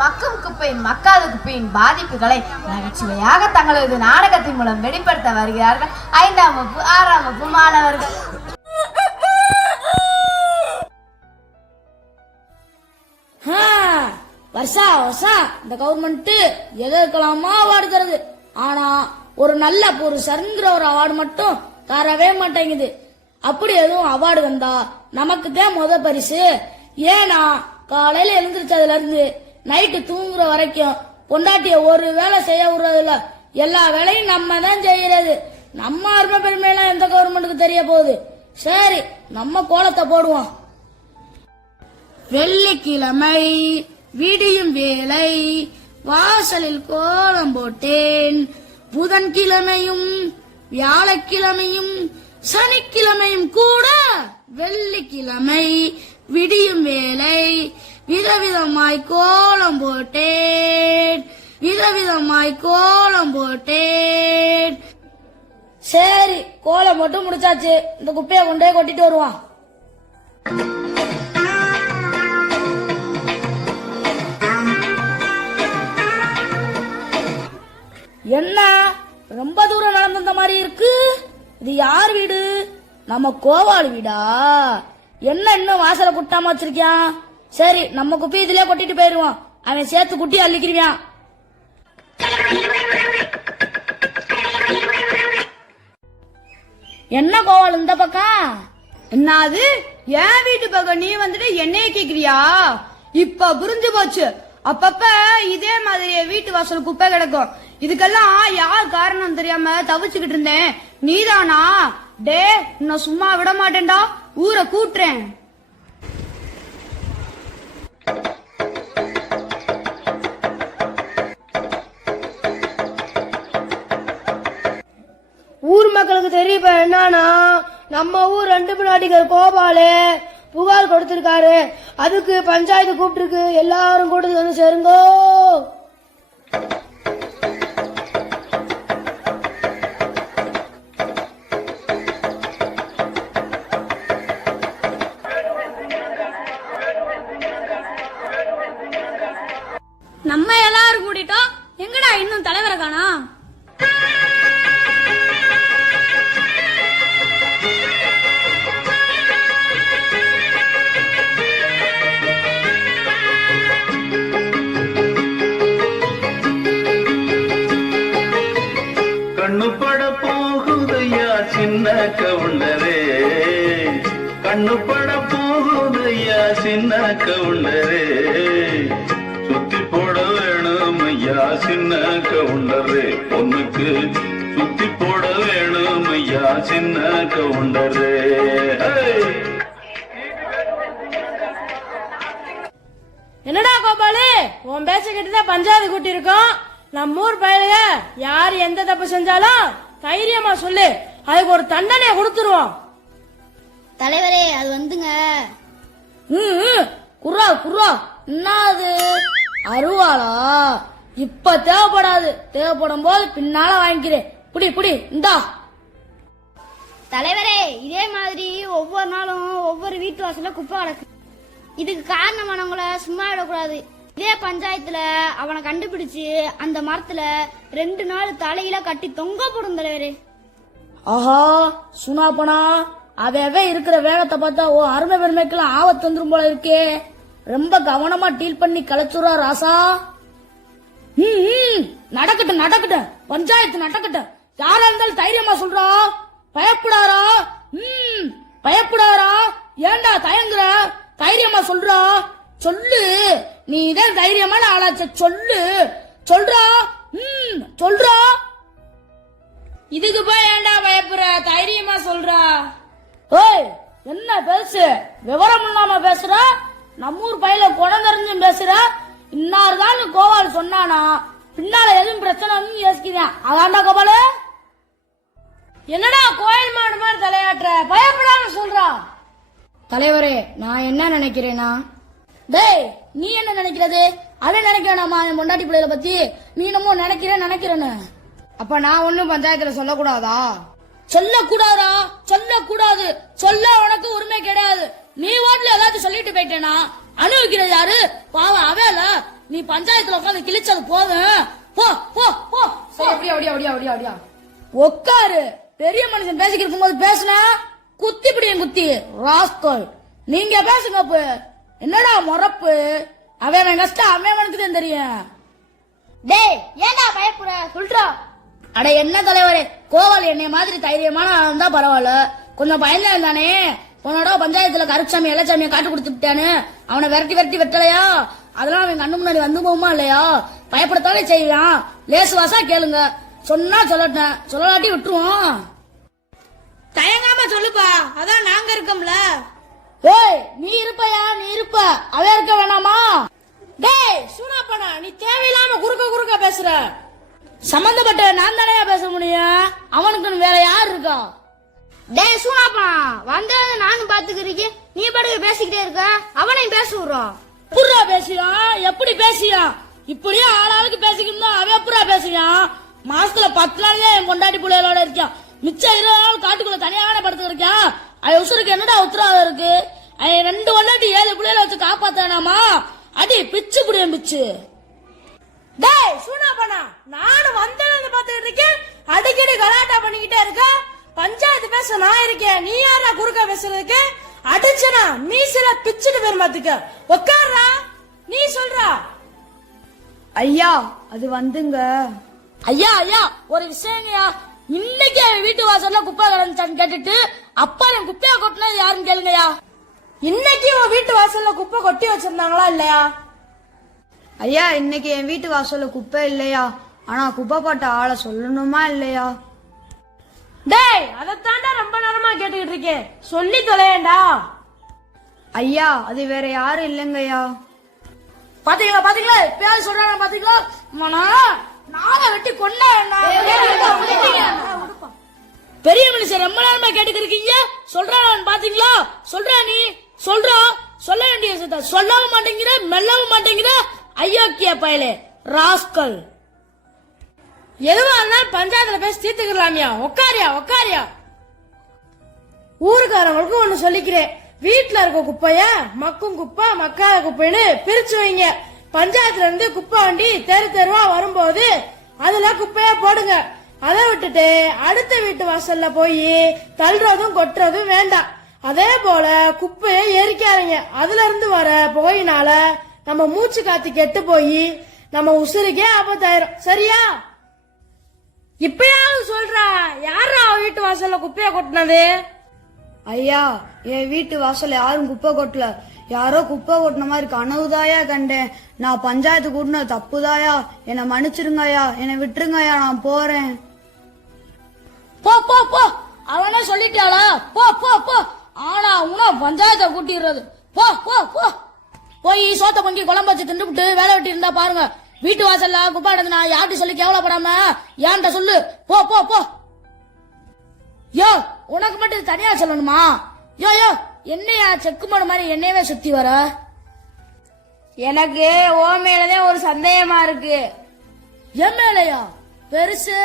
மக்கும் குப்பை மக்காத குப்பையின் பாதிப்புகளை நகைச்சுவையாக தங்களது நாடகத்தின் மூலம் வெளிப்படுத்த வருகிறார்கள் 5ஆம் வகுப்பு 6ஆம் வகுப்பு மாணவர்கள். வருஷா வருஷம் இந்த கவர்மெண்ட் எதற்கெல்லாமா அவார்டு தருது. ஆனா ஒரு நல்ல புருஷருங்கிற ஒரு அவார்டு மட்டும் தரவே மாட்டேங்குது. அப்படி எதுவும் அவார்டு வந்தா நமக்கு தான் முத பரிசு. ஏன்னா காலையில எழுந்திரிச்சதுல இருந்து நைட்டு தூங்குற வரைக்கும் பொண்டாட்டிய ஒரு வேலை செய்ய விடுறதுல எல்லா வேலையும் நம்ம தான் செய்யறது. நம்ம அருமை பெருமையெல்லாம் எந்த கவர்மெண்ட்டுக்கு தெரிய போகுது. சரி, நம்ம கோலத்தை போடுவோம். வெள்ளிக்கிழமை விடியும் வேலை வாசலில் கோலம் போட்டேன். புதன்கிழமையும் வியாழக்கிழமையும் சனிக்கிழமையும் கூட வெள்ளிக்கிழமை விடியும் வேலை விதவிதமாய் கோலம் போட்டேன், விதவிதமாய் கோலம் போட்டேன். சரி, கோலம் மட்டும் முடிச்சாச்சு. இந்த குப்பையை கொண்டே கொட்டிட்டு வருவான். என்ன ரொம்ப தூரம் நடந்த மாதிரி இருக்கு? இது யார் வீடு? நம்ம கோவால் வீடா? என்ன இன்னும் வாசல குட்டாம வச்சிருக்கியான்? சரி, நம்ம குப்பி இதுலயே கொட்டிட்டு போயிருவான். அவன் சேர்த்து குட்டி அள்ளிக்கிறியான். என்ன கோவால் இந்த பக்கம்? என்னது என் வீட்டு பக்கம் நீ வந்துட்டு என்னைய கேக்குறியா? இப்ப புரிஞ்சு போச்சு. அப்பப்ப இதே மாதிரி வீட்டு வாசல் குப்பை கிடக்கும். இதுக்கெல்லாம் யார் காரணம் தெரியாம தவிச்சுக்கிட்டு இருந்தேன். நீதானா? டே, உன்னை சும்மா விட மாட்டேன்டா, ஊரை கூட்டுறேன். ஊர் மக்களுக்கு தெரியும் என்னன்னா, நம்ம ஊர் 2 பின்னாடிகள் கோபாலு புகார் கொடுத்திருக்காரு. அதுக்கு பஞ்சாயத்து கூப்பிட்டுருக்கு. எல்லாரும் கூட்டத்துக்கு வந்து சேருங்கோ. நம்ம எல்லாரும் கூட்டிட்டோம். எங்கடா இன்னும் தலைவரை காணா? கண்ணுப்பட போகுதையா சின்ன கவுண்டரே, கண்ணுப்பட போகுதையா சின்ன கவுண்டரே, சுத்தி போட வேணும் ஐயா சின்ன கவுண்டரே, பொண்ணுக்கு சுத்தி போட வேணும் ஐயா சின்ன கவுண்டரே. என்னடா கோபாலு, உன் பேச்ச கேட்டுதான் பஞ்சாயத்து கூட்டி இருக்கோம். நம்ம ஊர் பயலுக யாரு எந்த தப்பு செஞ்சாலும் தைரியமா சொல்லு, அதுக்கு ஒரு தண்டனையை கொடுத்துருவோம். தலைவரே, அது வந்துங்க. குர்ரா குர்ரா, என்னது அருவாளா? இப்ப தேவைப்படாது, தேவைப்படும் போது பின்னால வாங்கிக்கிறேன். புடி புடி, இந்தா. தலைவரே, இதே மாதிரி ஒவ்வொரு நாளும் ஒவ்வொரு வீட்டு வாசல்ல குப்பை கிடக்கு. இதுக்கு காரணமானவங்கள சும்மா விடக்கூடாது. இதே பஞ்சாயத்துல அவனை கண்டுபிடிச்சு அந்த மரத்துல 2 நாள் தலையில கட்டி தொங்க போடும் தலைவரே. ஆஹா, சுனாப்பனா அவன் இருக்கிற வேகத்தை பார்த்தா ஓ அருமை பெருமைக்கெல்லாம் ஆபத்து வந்துரும் போல இருக்கே. ரொம்ப கவனமா டீல் பண்ணி கலைச்சுரா ராசா. நடக்கட்டும் நடக்கட்டும், பஞ்சாயத்து நடக்கட்டும். யாரா இருந்தாலும் தைரியமா சொல்றா, பயப்படாரா? பயப்படாரா? ஏண்டா தயங்குற? தைரியமா சொல்றா, சொல்லு. நீ தான் தைரியமான ஆளாச்ச, சொல்லு. சொல்றா, சொல்றா. இதுக்கு போய் ஏண்டா பயப்படுற? தைரியமா சொல்றா. ஓய், என்ன பேசு? விவரம் இல்லாம பேசுற? நம்ம ஊர் பையில குழந்தறிஞ்சும் பேசுற? இன்னார்தான் கோவால் சொன்னானா பின்னால எதுவும் பிரச்சனை யோசிக்கிறேன். அதான்டா கோபாலு. என்னடா கோயில் மாடு மாதிரி தலையாட்டுற? பயப்படாம சொல்றா. தலைவரே, நான் என்ன நினைக்கிறேனா? டேய், நீ என்ன நினைக்கிறது? அவன் நினைக்கிறானாமா என் பொண்டாட்டி பிள்ளைகளை பத்தி? நீ என்னமோ நினைக்கிறேன்னு. அப்ப நான் ஒண்ணும் பஞ்சாயத்துல சொல்லக்கூடாதா? சொல்லக்கூடாதா? சொல்லக்கூடாது. சொல்ல உனக்கு உரிமை கிடையாது. நீ வாட்ல ஏதாச்சும் சொல்லிட்டு போயிட்டேனா அனுபவிக்கிறது யாரு? பாவம் அவல நீ பஞ்சாயத்துல உட்காந்து கிழிச்சது போதும். போ போ போ. அப்படியா உட்காரு. பெரிய மனுஷன் பேசிக்கிட்டு இருக்கும்போது பேசுனா குத்தி பிடியும் குத்தி ராஸ்கல். நீங்க பேசுங்க. அப்ப என்னடா முறப்பு? அவன் கஷ்டம் அவனுக்கு தான் தெரியும். டேய் ஏன்டா பயப்புற சொல்றா. அட என்ன தலைவரே, கோவால் என்னைய மாதிரி தைரியமான இருந்தா பரவாயில்ல, கொஞ்சம் பயந்தா இருந்தானே. உன்னோட பஞ்சாயத்துல கருச்சாமி இளச்சாமியை காட்டு கொடுத்துட்டானு அவனை விரட்டி விரட்டி வெட்டலையா? அதெல்லாம் அவன் கண்ணு முன்னாடி வந்து போகுமா இல்லையா? பயப்படத்தானே செய்வான். லேசு வாசா கேளுங்க. சொன்னா சொல்லட்டேன், சொல்லலாட்டி விட்டுருவோம். தயங்காம சொல்லுப்பா, அதான் நாங்க இருக்கோம்ல. ஏய் நீ இருப்பயா, நீ இருப்ப, அவன் இருக்க வேணாமா? டேய் சூனாப்பனா, நீ தேவையில்லாம குறுக்க பேசுற. சம்பந்தப்பட்ட நான் தானே பேச முடியும், அவனுக்குன்னு வேற யார் இருக்கா? டேய் சூனாப்பா வந்தது நானும் பாத்துக்கிறீங்க, நீ பாட்டுக்கு பேசிக்கிட்டே இருக்க, அவனையும் பேச விடுறோம். புறா பேசியான், எப்படி பேசியான்? இப்படியே ஆளாளுக்கு பேசிக்கணும். அவன் புறா பேசியான். மாசத்துல 10 நாளையே என் கொண்டாடி பிள்ளைகளோட இருக்கான். மிச்சம் 20 நாள் காட்டுக்குள்ள தனியான படுத்து இருக்கான். அவன் உசுருக்கு என்னடா உத்தரவாதம் இருக்கு? அவன் 2 கொண்டாட்டி 7 பிள்ளைகளை வச்சு காப்பாத்தானாமா? அடி பிச்சு புடியும் பிச்சு. டேய் சூனா பண்ணா, நானும் வந்தேன்னு பாத்துக்கிட்டு இருக்கேன், அடிக்கடி கலாட்டா பண்ணிக்கிட்டே இருக்க. பஞ்சாயத்து பேச நான் இருக்கேன், நீ யாரா குறுக்க பேசுறதுக்கு? அடிச்சனா மீசில பிச்சுட்டு பேர் மாத்துக்க. உட்கார்றா, நீ சொல்றா. ஐயா அது வந்துங்க. ஐயா ஐயா ஒரு விஷயங்கய்யா, இன்னைக்கு அவன் வீட்டு வாசல்ல குப்பை கிடந்துச்சான்னு கேட்டுட்டு அப்பா என் குப்பையா கொட்டினது யாருன்னு கேளுங்கய்யா. இன்னைக்கு உன் வீட்டு வாசல்ல குப்பை கொட்டி வச்சிருந்தாங்களா இல்லையா? ஐயா இன்னைக்கு என் வீட்டு வாசல்ல குப்பை இல்லையா, ஆனா குப்பை போட்ட ஆளை சொல்லணுமா இல்லையா? டேய் அதத்தாண்டா ரொம்ப நேரமா கேட்டுக்கிட்டு இருக்கேன், சொல்லி தொலையேண்டா. ஐயா அது வேற யாரும் இல்லைங்கய்யா. பாத்தீங்களா பாத்தீங்களா, இப்பயாவது சொல்றாங்க பாத்தீங்களா? நாளை வெட்டி கொண்டா. பெரிய மனுஷன் ரொம்ப நேரமா கேட்டுக்கிட்டு இருக்கீங்க, சொல்றான் பாத்தீங்களா? சொல்றா நீ சொல்றா, சொல்ல வேண்டிய விஷயத்த சொல்லவும் மாட்டேங்கிற, மெல்லவும் மாட்டேங்கிற ஐயோக்கிய பயலே ராஸ்கல். எதுவா இருந்தாலும் பஞ்சாயத்துல பேசி தீர்த்துக்கலாமியா? உக்காரியா. ஊருக்காரங்களுக்கு ஒண்ணு சொல்லிக்கிறேன், வீட்டுல இருக்க குப்பைய மக்கும் குப்பை மக்காத குப்பைன்னு பிரிச்சு வைங்க. பஞ்சாயத்துல இருந்து குப்பை வண்டி தெருவா வரும்போது அதுல குப்பைய போடுங்க. அதை விட்டுட்டு அடுத்த வீட்டு வாசல்ல போய் தள்ளுறதும் கொட்டுறதும் வேண்டாம். அதே போல குப்பையை எரிக்காதீங்க. அதுல இருந்து வர புகையினால நம்ம மூச்சு காத்து கெட்டு போய் நம்ம உசுருக்கே ஆபத்தாயிரும். சரியா? இப்பயாவது சொல்றா, யாரா வீட்டு வாசல்ல குப்பைய கொட்டினது? ஐயா என் வீட்டு வாசல்ல யாரும் குப்பை கொட்டல, யாரோ குப்பை கொட்டின மாதிரி கனவுதாயா கண்டேன். நான் பஞ்சாயத்து கூட்டின தப்புதாயா, என்னை மன்னிச்சிருங்கய்யா, என்னை விட்டுருங்கய்யா, நான் போறேன். போ போ போ, அவனே சொல்லிட்டாளா? போ போ போ. ஆனா உன பஞ்சாயத்தை கூட்டிடுறது. போ போ போ. போய் சோத்த பொங்கி குழம்பு வச்சு திண்டுபிட்டு வேலை வெட்டி இருந்தா பாருங்க. வீட்டு வாசல்ல குப்பை நடந்து நான் யார்ட்டி சொல்லி கேவலப்படாம ஏன்ட்ட சொல்லு. போ போ போ. யோ உனக்கு மட்டும் தனியா சொல்லணுமா? யோ என்னையா செக்கு மாடு மாதிரி என்னையவே சுத்தி வர? எனக்கு ஓ மேலதான் ஒரு சந்தேகமா இருக்கு. என் மேலையா? பெருசு,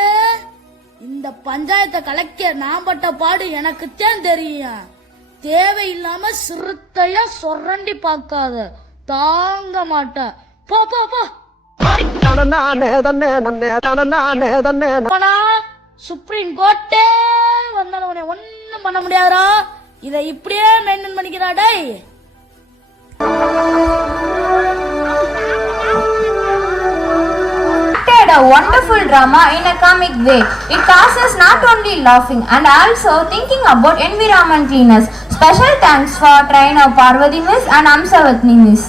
இந்த பஞ்சாயத்தை கலைக்க நான் பட்ட பாடு எனக்குத்தான் தெரியும். தேவையில்லாம சிறுத்தையா சொரண்டி பார்க்காத, தாங்க மாட்டேன். போ போ போ. சுப்ரீம் கோர்ட்டே வந்தாலும் உன்னை ஒண்ணும் பண்ண முடியாதா? இதை இப்படியே maintain பண்ணிக்கிறாடே. A wonderful drama in a comic way. It causes not only laughing and also thinking about environment cleanliness. Special thanks for trainer Parvati Miss and Amsavatni Miss.